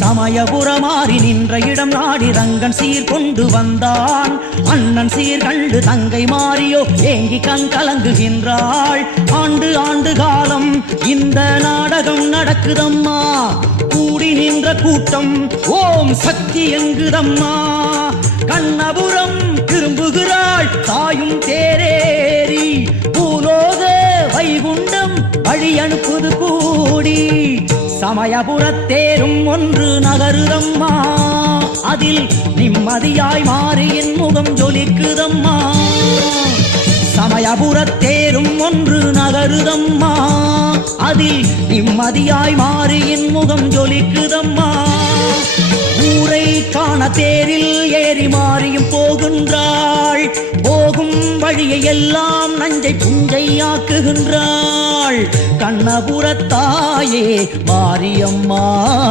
சமயபுரமாறி நின்ற இடம் நாடி ரங்கன் சீர் கொண்டு வந்தான். அண்ணன் சீர் கண்டு தங்கை மாறியோ ஏங்கி கண் கலங்குகின்றாள். ஆண்டு ஆண்டு காலம் இந்த நாடகம் நடக்குதம்மா. கூடி நின்ற கூட்டம் ஓம் சக்தி எங்குதம்மா. கண்ணபுரம் திரும்புகிறாள் தாயும் தேரேறி. பூலோக வைகுண்டம் வழி அனுப்புது கூடி. சமயபுரத்தேரும் ஒன்று நகருதம்மா. அதில் நிம்மதியாய் மாறி என் முகம் ஜொலிக்குதம்மா. சமயபுரத்தேரும் ஒன்று நகருதம்மா. அதில் நிம்மதியாய் மாறி என் முகம் ஜொலிக்குதம்மா. ஊரை காண தேரில் ஏறி மாறியும் போகின்றாள். போகும் வழியை எல்லாம் நஞ்சை புஞ்சையாக்குகின்றாள். கண்ணபுரத்தாயே மாரியம்மா.